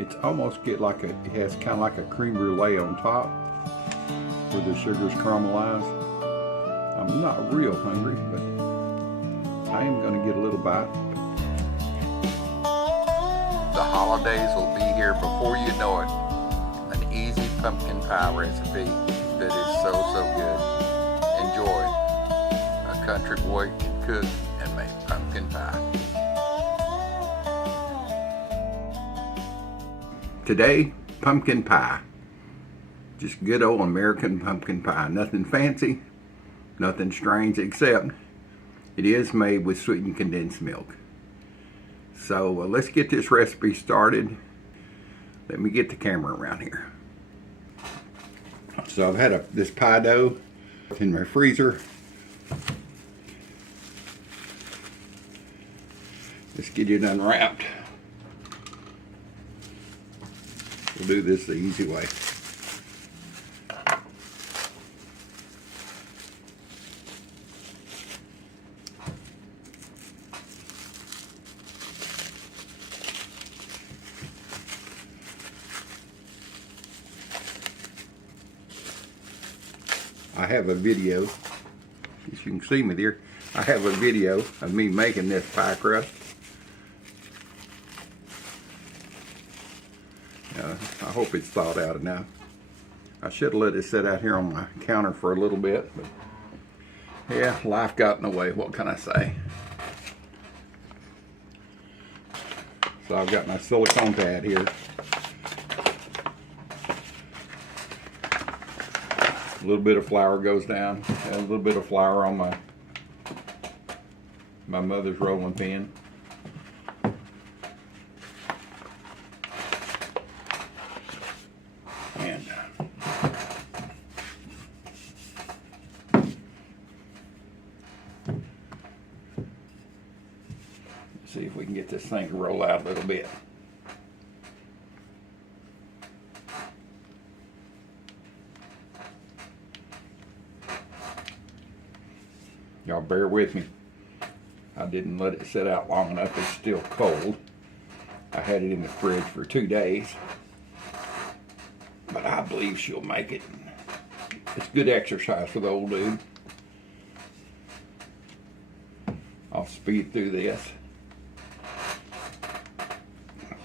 It's almost it has kind of like a creme brulee on top where the sugar's caramelized. I'm not real hungry, but I am going to get a little bite. The holidays will be here before you know it. An easy pumpkin pie recipe that is so good. Enjoy. A country boy can cook and make pumpkin pie. Today, pumpkin pie. Just good old American pumpkin pie. Nothing fancy, nothing strange, except it is made with sweetened condensed milk. So let's get this recipe started. Let me get the camera around here. So I've had this pie dough in my freezer. Let's get it unwrapped. We'll do this the easy way. I have a video, as you can see me there, I have a video of me making this pie crust. I hope it's thawed out enough. I should have let it sit out here on my counter for a little bit, but yeah, life got in the way, what can I say? So I've got my silicone pad here. A little bit of flour goes down, and a little bit of flour on my mother's rolling pin. And see if we can get this thing to roll out a little bit. Y'all bear with me. I didn't let it sit out long enough. It's still cold. I had it in the fridge for 2 days. But I believe she'll make it. It's good exercise for the old dude. I'll speed through this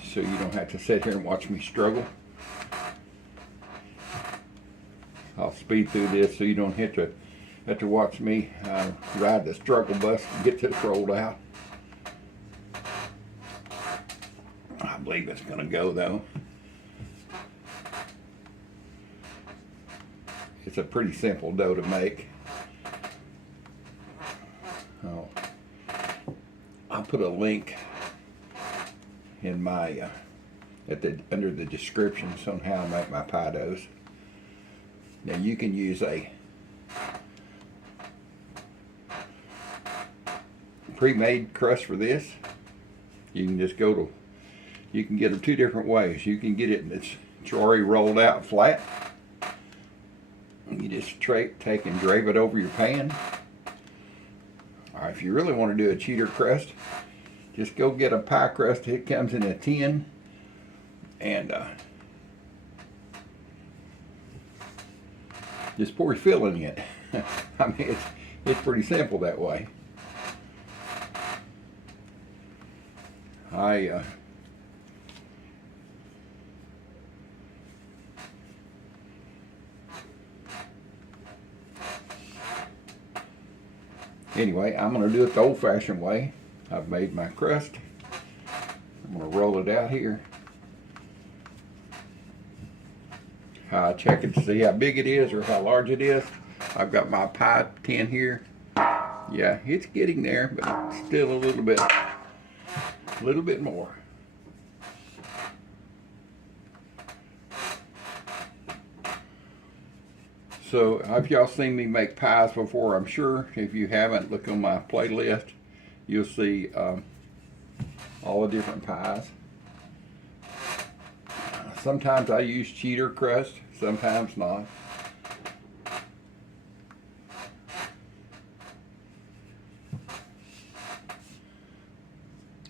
so you don't have to sit here and watch me struggle. I'll speed through this so you don't have to watch me ride the struggle bus and get this rolled out. I believe it's going to go though. It's a pretty simple dough to make. I'll put a link in my under the descriptions on how I make my pie doughs. Now you can use a pre-made crust for this. You can just you can get them 2 different ways. You can get it it's already rolled out flat. You just take and drape it over your pan. Or if you really want to do a cheater crust, just go get a pie crust. It comes in a tin, and just pour your filling in it. I mean, it's pretty simple that way. Anyway, I'm going to do it the old-fashioned way. I've made my crust. I'm going to roll it out here. Check it to see how big it is or how large it is. I've got my pie tin here. Yeah, it's getting there, but still a little bit more. So, have y'all seen me make pies before? I'm sure. If you haven't, look on my playlist. You'll see all the different pies. Sometimes I use cheater crust, sometimes not.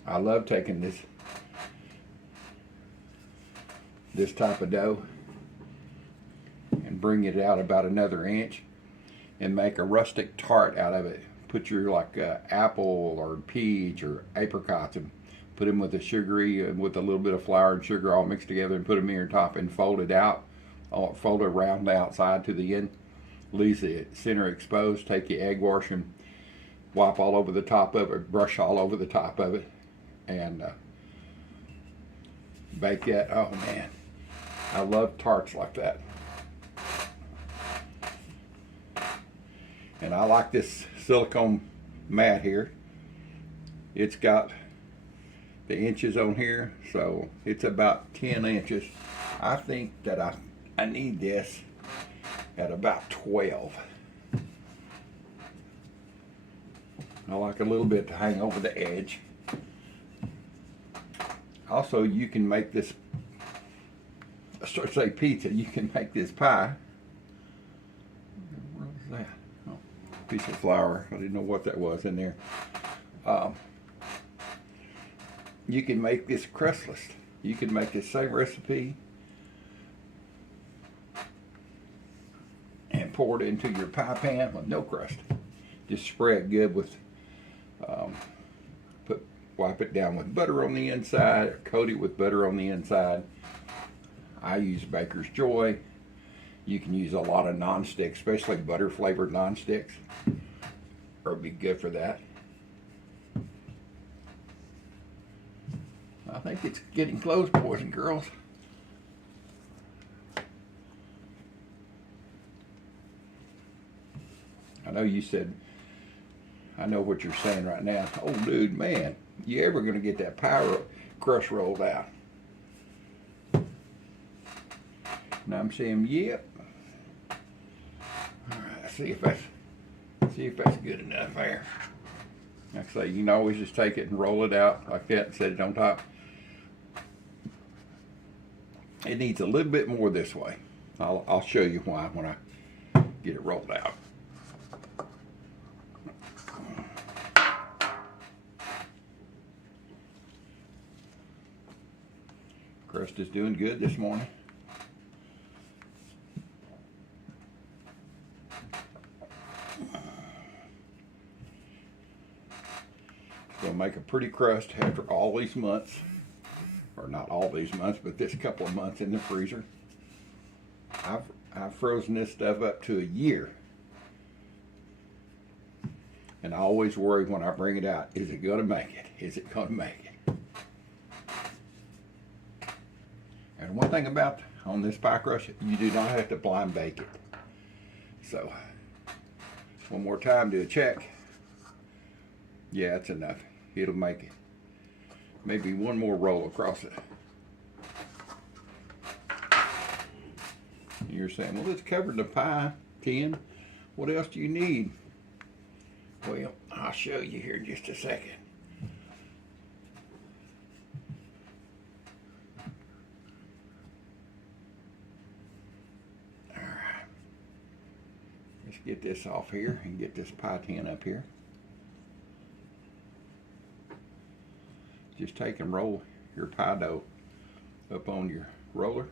I love taking this this type of dough and bring it out about another inch and make a rustic tart out of it. Put your like apple or peach or apricots and put them with a sugary with a little bit of flour and sugar all mixed together and put them in your top and fold it out, fold it around the outside to the end, leaves the center exposed. Take your egg wash and wipe all over the top of it, brush all over the top of it, and bake that. Oh man, I love tarts like that. And I like this silicone mat here. It's got the inches on here, so it's about 10 inches. I think that I need this at about 12. I like a little bit to hang over the edge. Also, you can make this, I start to say pizza, you can make this pie. What was that? Oh, piece of flour. I didn't know what that was in there. You can make this crustless. You can make this same recipe and pour it into your pie pan with no crust. Just spray it good with, wipe it down with butter on the inside, or coat it with butter on the inside. I use Baker's Joy. You can use a lot of non-sticks, especially butter flavored non-sticks. It'll be good for that. I think it's getting close, boys and girls. I know you said, I know what you're saying right now. Oh, dude, man, you ever gonna get that pie crust rolled out? And I'm saying, yep. All right, see if that's good enough there. Like I say, you can always just take it and roll it out like that and set it on top. It needs a little bit more this way. I'll show you why when I get it rolled out. Crust is doing good this morning. It's going to make a pretty crust after all these months. Or not all these months, but this couple of months in the freezer. I've frozen this stuff up to a year. And I always worry when I bring it out, is it going to make it? Is it going to make it? And one thing about on this pie crust, you do not have to blind bake it. So, one more time, do a check. Yeah, it's enough. It'll make it. Maybe one more roll across it. You're saying, well, it's covered the pie tin. What else do you need? Well, I'll show you here in just a second. All right. Let's get this off here and get this pie tin up here. Just take and roll your pie dough up on your roller.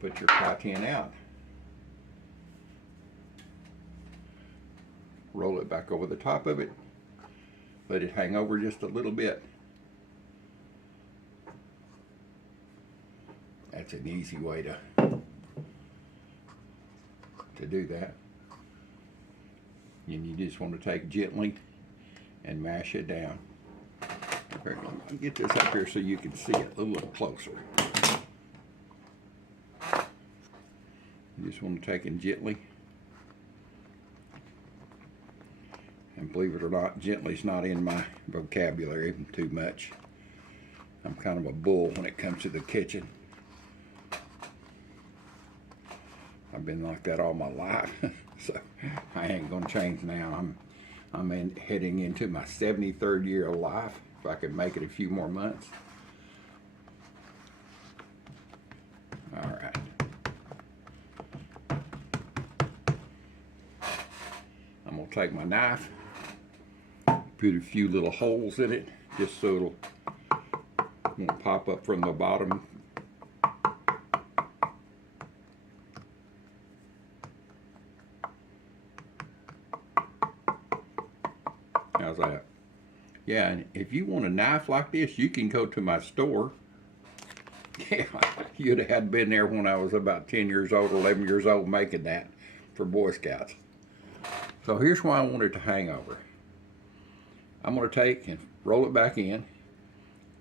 Put your pie tin out. Roll it back over the top of it. Let it hang over just a little bit. That's an easy way to do that. And you just want to take gently and mash it down. Okay, I'll get this up here so you can see it a little closer. You just want to take it gently. And believe it or not, gently's not in my vocabulary too much. I'm kind of a bull when it comes to the kitchen. I've been like that all my life. So I ain't gonna change now. I'm heading into my 73rd year of life. If I can make it a few more months. All right. I'm gonna take my knife, Put a few little holes in it just so it'll won't pop up from the bottom. How's that? Yeah, and if you want a knife like this, you can go to my store. Yeah, you'd have had been there when I was about 10 years old, 11 years old, making that for Boy Scouts. So here's why I want it to hang over. I'm going to take and roll it back in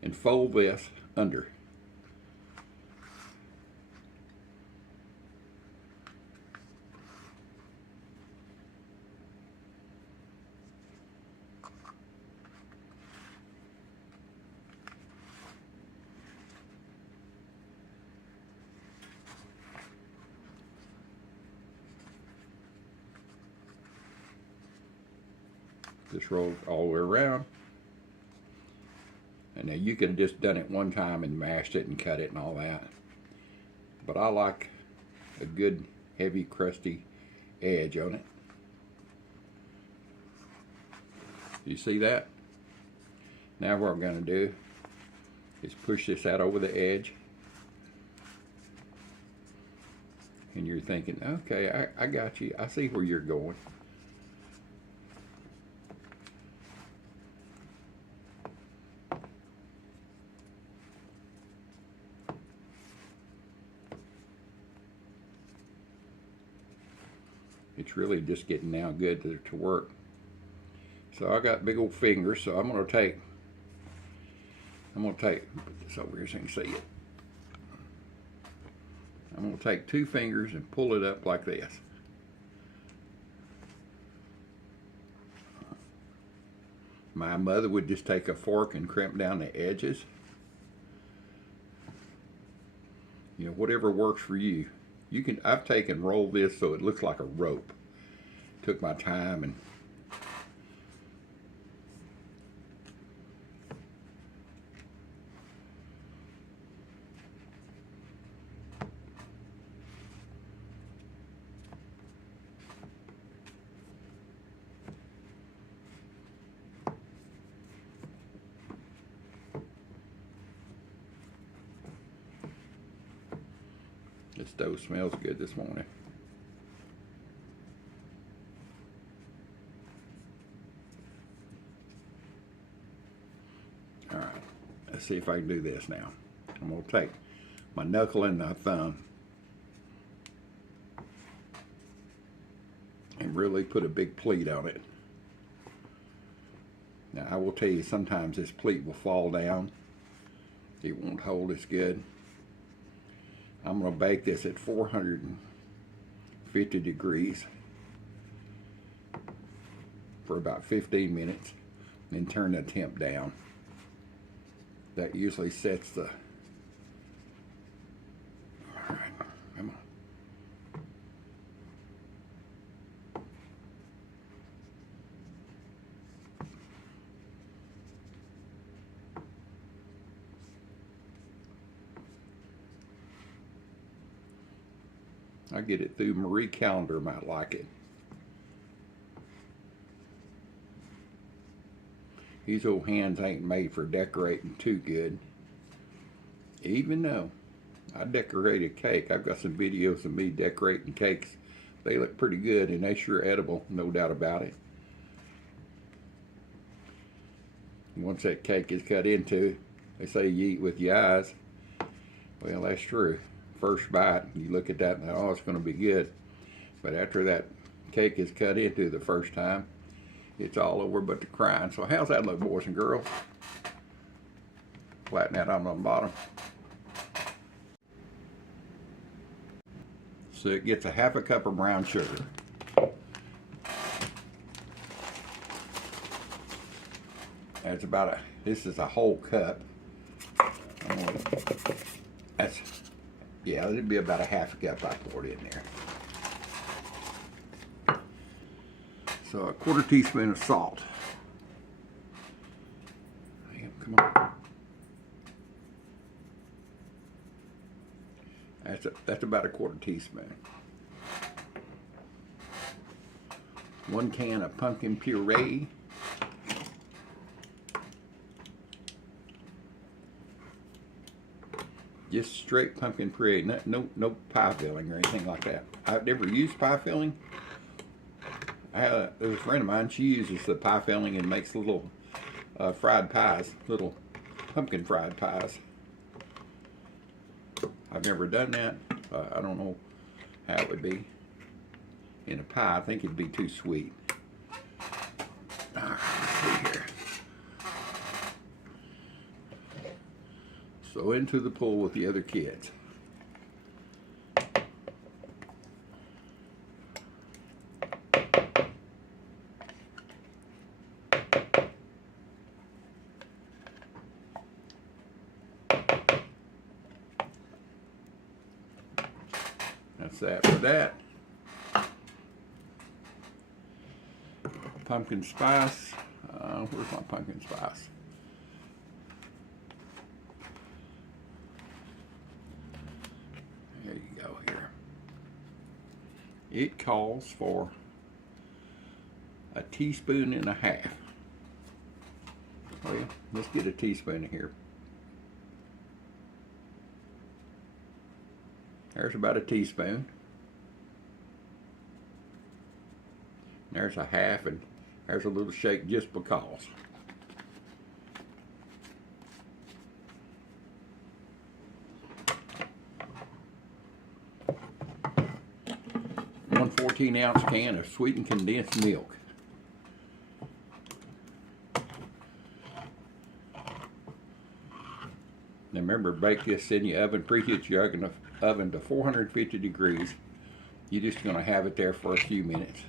and fold this under. Just roll all the way around. And now you could have just done it one time and mashed it and cut it and all that. But I like a good heavy crusty edge on it. You see that? Now what I'm going to do is push this out over the edge. And you're thinking, okay, I got you. I see where you're going. It's really just getting now good to work. So I got big old fingers, so I'm gonna take put this over here so you can see it. I'm gonna take 2 fingers and pull it up like this. My mother would just take a fork and crimp down the edges. You know, whatever works for you. I've taken and rolled this so it looks like a rope. Took my time and the stove smells good this morning. All right, let's see if I can do this now. I'm going to take my knuckle and my thumb and really put a big pleat on it. Now I will tell you, sometimes this pleat will fall down. It won't hold as good. I'm going to bake this at 450 degrees for about 15 minutes, and then turn the temp down. That usually sets the... All right, come on. I get it through Marie Callender, might like it. These old hands ain't made for decorating too good. Even though I decorate a cake, I've got some videos of me decorating cakes. They look pretty good and they sure edible, no doubt about it. Once that cake is cut into, they say you eat with your eyes. Well, that's true. First bite, you look at that and oh, it's going to be good. But after that cake is cut into the first time, it's all over but the crying. So how's that look, boys and girls? Flatten that on the bottom. So it gets a half a cup of brown sugar. That's about this is a whole cup. Yeah, it'd be about a half a cup I poured in there. So a 1/4 teaspoon of salt. Come on. That's about a 1/4 teaspoon. 1 can of pumpkin puree. Just straight pumpkin puree, no pie filling or anything like that. I've never used pie filling. There's a friend of mine, she uses the pie filling and makes little fried pies, little pumpkin fried pies. I've never done that. I don't know how it would be in a pie. I think it'd be too sweet. All right, let's see here. So into the pool with the other kids. That's that for that. Pumpkin spice. Where's my pumpkin spice? There you go here. It calls for a teaspoon and a half. Well, let's get a teaspoon in here. There's about a teaspoon. There's a half, and there's a little shake just because. One 14-ounce can of sweetened condensed milk. Now remember, bake this in your oven. Preheat your oven to 450 degrees. You're just going to have it there for a few minutes.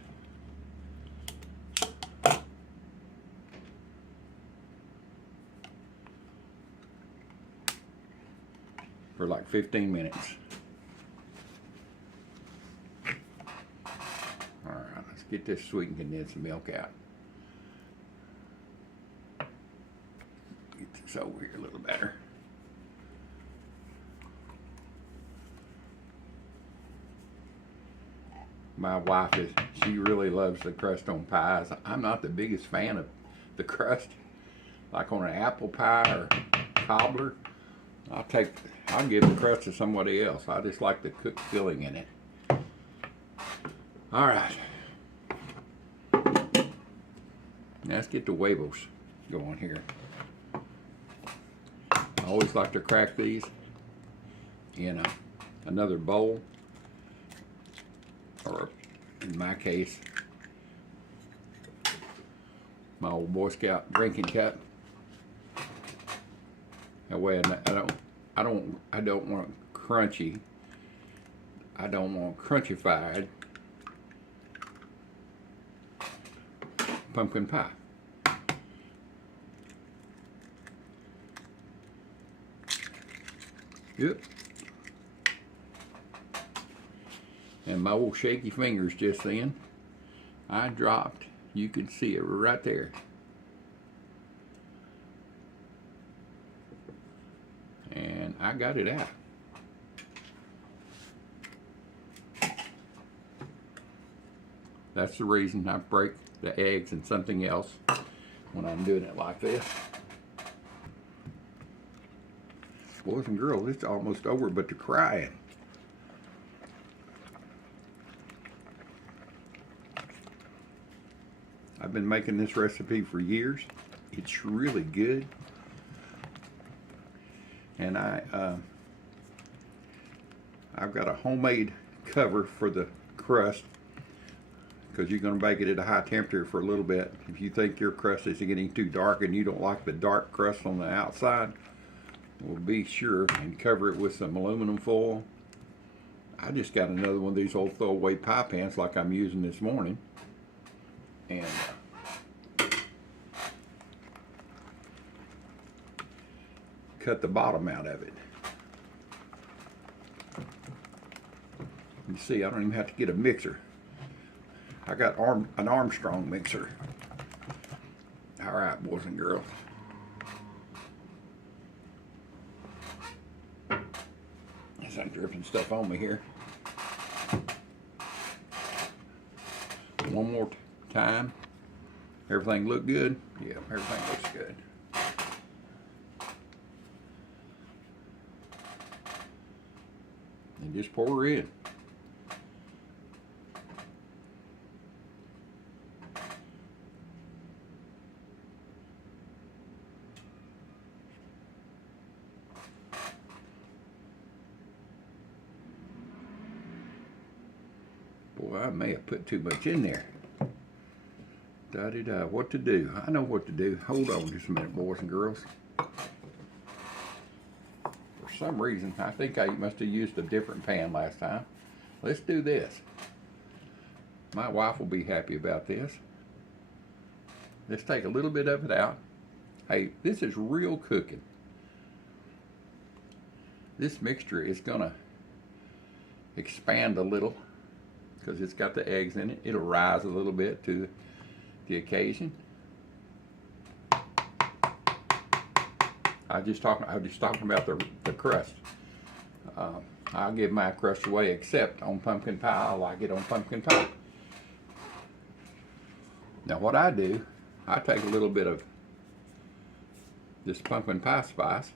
For like 15 minutes. Alright, let's get this sweetened condensed milk out. Get this over here a little better. My wife she really loves the crust on pies. I'm not the biggest fan of the crust. Like on an apple pie or cobbler, I'll give the crust to somebody else. I just like the cooked filling in it. All right. Now let's get the huevos going here. I always like to crack these in another bowl, or in my case, my old Boy Scout drinking cup. That way I don't want crunchy. I don't want crunchified pumpkin pie. Yep. And my old shaky fingers just then, I dropped, you can see it right there. And I got it out. That's the reason I break the eggs and something else when I'm doing it like this. Boys and girls, it's almost over, but they're crying. I've been making this recipe for years. It's really good. And I've got a homemade cover for the crust, because you're going to bake it at a high temperature for a little bit. If you think your crust is getting too dark and you don't like the dark crust on the outside, well, be sure and cover it with some aluminum foil. I just got another one of these old throwaway pie pans like I'm using this morning, and cut the bottom out of it. You see, I don't even have to get a mixer. I got an Armstrong mixer. All right, boys and girls. As I'm dripping stuff on me here. One more time. Everything look good? Yeah, everything looks good. just pour her in. Boy, I may have put too much in there. Da-de-da, what to do? I know what to do. Hold on just a minute, boys and girls. For some reason, I think I must have used a different pan last time. Let's do this. My wife will be happy about this. Let's take a little bit of it out. Hey, this is real cooking. This mixture is gonna expand a little because it's got the eggs in it. It'll rise a little bit to the occasion. I was just talking about the crust. I'll give my crust away, except on pumpkin pie. I like it on pumpkin pie. Now what I do, I take a little bit of this pumpkin pie spice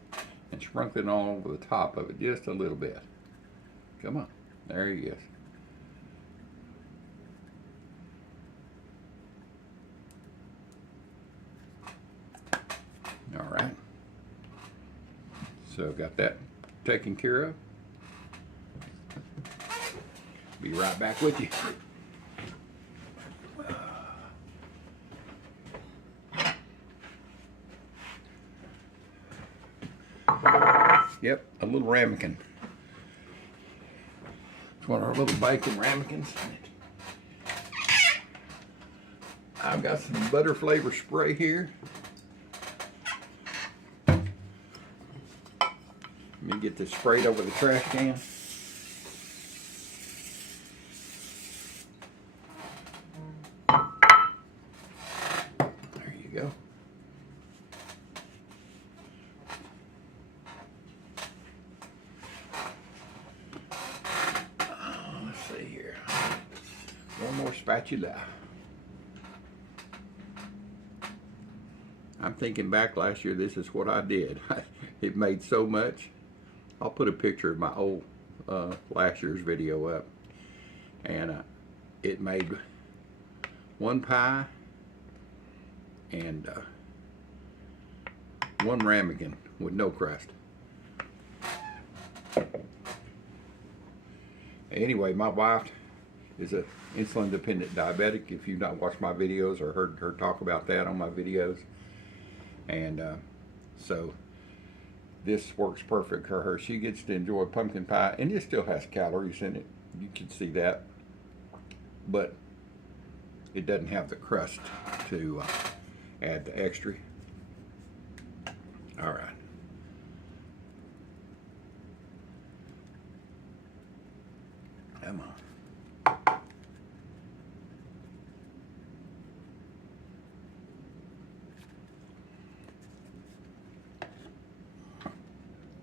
and sprinkle it all over the top of it, just a little bit. Come on, there he is. All right. So got that taken care of. Be right back with you. Yep, a little ramekin. It's one of our little bacon ramekins. I've got some butter flavor spray here. Let me get this sprayed over the trash can. There you go. Let's see here. One more spatula. I'm thinking back last year, this is what I did. It made so much. I'll put a picture of my old last year's video up, and it made one pie and one ramekin with no crust. Anyway, my wife is a insulin dependent diabetic. If you've not watched my videos or heard her talk about that on my videos, and so this works perfect for her. She gets to enjoy pumpkin pie, and it still has calories in it. You can see that, but it doesn't have the crust to add the extra. All right. Come on.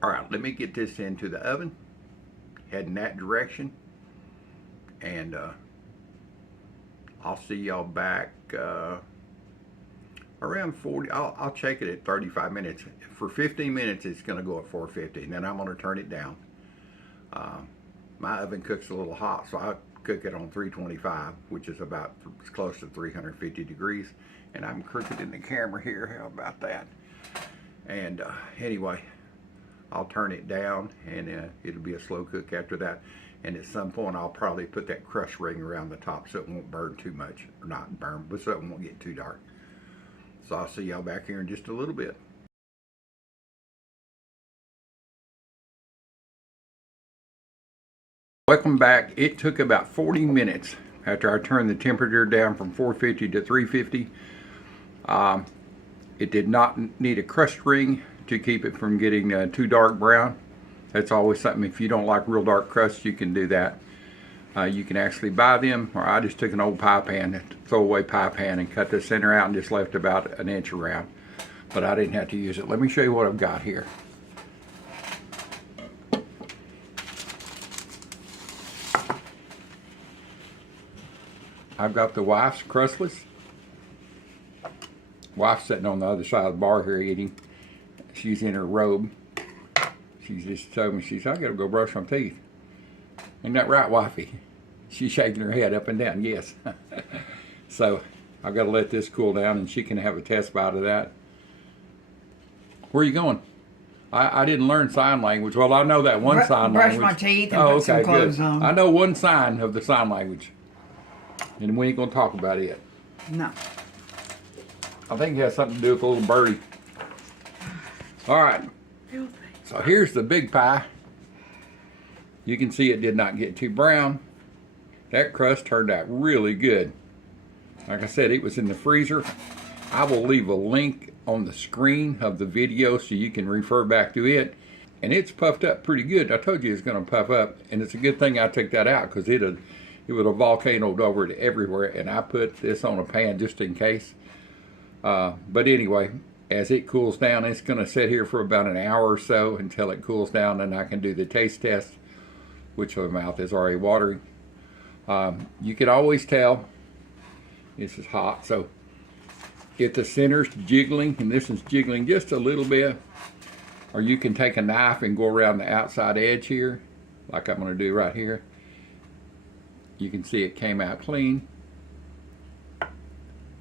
All right, let me get this into the oven, head in that direction, and I'll see y'all back around 40. I'll check it at 35 minutes. For 15 minutes, it's going to go at 450, and then I'm going to turn it down. My oven cooks a little hot, so I cook it on 325, which is about close to 350 degrees, and I'm crooked in the camera here. How about that? And anyway, I'll turn it down, and it'll be a slow cook after that. And at some point, I'll probably put that crush ring around the top so it won't burn too much, or not burn, but so it won't get too dark. So I'll see y'all back here in just a little bit. Welcome back. It took about 40 minutes after I turned the temperature down from 450 to 350. It did not need a crust ring to keep it from getting too dark brown. That's always something. If you don't like real dark crust, you can do that. You can actually buy them, or I just took an old pie pan, throwaway pie pan, and cut the center out and just left about an inch around. But I didn't have to use it. Let me show you what I've got here. I've got the wife's crustless. Wife's sitting on the other side of the bar here eating. She's in her robe. She just told me, she said, I gotta go brush my teeth. Ain't that right, wifey? She's shaking her head up and down, yes. So I've got to let this cool down and she can have a test bite of that. Where are you going? I didn't learn sign language. Well, I know that one sign language. Brush my teeth and put some clothes on. I know one sign of the sign language. And we ain't going to talk about it. No. I think it has something to do with a little birdie. All right. So here's the big pie. You can see it did not get too brown. That crust turned out really good. Like I said, it was in the freezer. I will leave a link on the screen of the video so you can refer back to it. And it's puffed up pretty good. I told you it's going to puff up, and it's a good thing I took that out because it would have volcanoed over it everywhere, and I put this on a pan just in case. But anyway, as it cools down, it's going to sit here for about an hour or so until it cools down, and I can do the taste test, which my mouth is already watering. You can always tell this is hot, so if the center's jiggling, and this is jiggling just a little bit, or you can take a knife and go around the outside edge here, like I'm going to do right here. You can see it came out clean.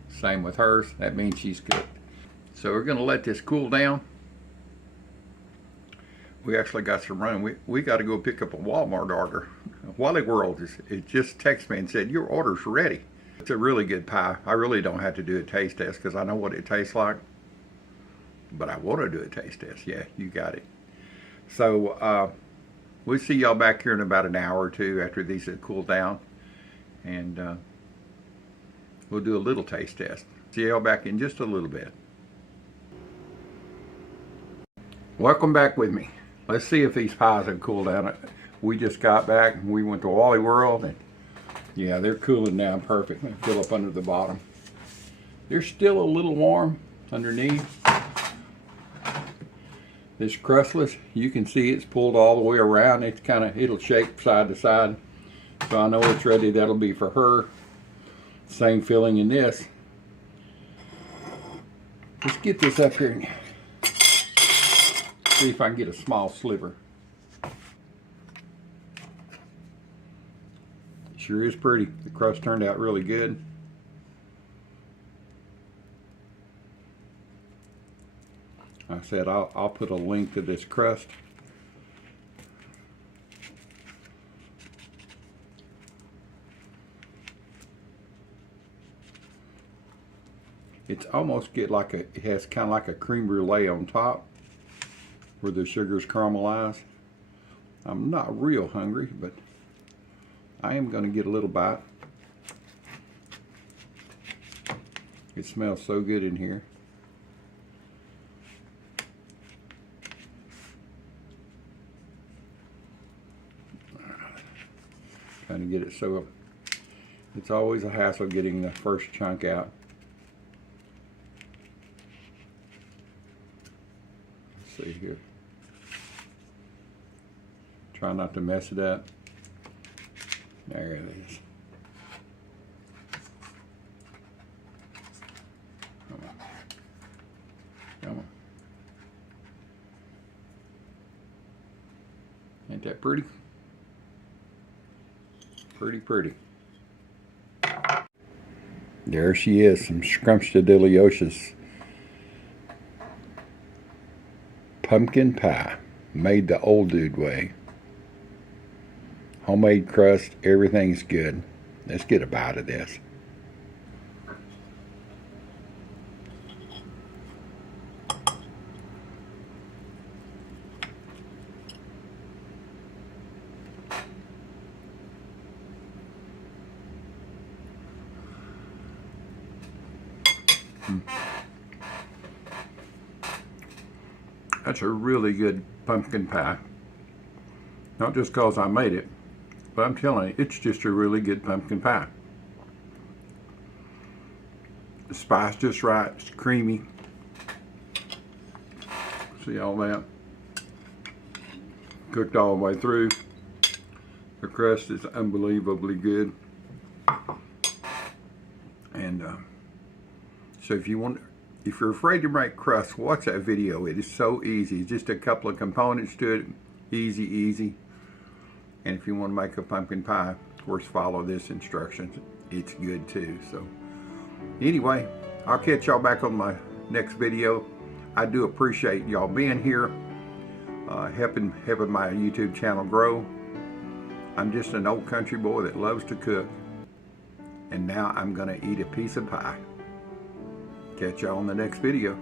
Same with hers. That means she's cooked. So we're going to let this cool down. We actually got some running. We got to go pick up a Walmart order. Wally World it just texted me and said, your order's ready. It's a really good pie. I really don't have to do a taste test because I know what it tastes like. But I want to do a taste test. Yeah, you got it. So we'll see y'all back here in about an hour or two after these have cooled down. And we'll do a little taste test. See y'all back in just a little bit. Welcome back with me. Let's see if these pies have cooled down. We just got back and we went to Wally World, and yeah, they're cooling down perfect. They fill up under the bottom. They're still a little warm underneath. This crustless, you can see it's pulled all the way around. It's it'll shake side to side. So I know it's ready. That'll be for her. Same filling in this. Let's get this up here and see if I can get a small sliver. Sure is pretty. The crust turned out really good. Like I said, I'll put a link to this crust. It's almost it has kind of like a creme brulee on top where the sugar's caramelized. I'm not real hungry, but I am going to get a little bite. It smells so good in here. Trying to get it so it's always a hassle getting the first chunk out. Let's see here. Try not to mess it up. There it is. Come on. Come on. Ain't that pretty? Pretty, pretty. There she is, some scrumptious pumpkin pie, made the old dude way. Homemade crust, everything's good. Let's get a bite of this. That's a really good pumpkin pie. Not just because I made it, but I'm telling you, it's just a really good pumpkin pie. The spice just right, it's creamy. See all that? Cooked all the way through. The crust is unbelievably good. And so if you're afraid to make crust, watch that video. It is so easy. Just a couple of components to it. Easy. And if you want to make a pumpkin pie, of course, follow this instructions. It's good too. So anyway, I'll catch y'all back on my next video. I do appreciate y'all being here, helping my YouTube channel grow. I'm just an old country boy that loves to cook, and now I'm gonna eat a piece of pie. Catch y'all on the next video.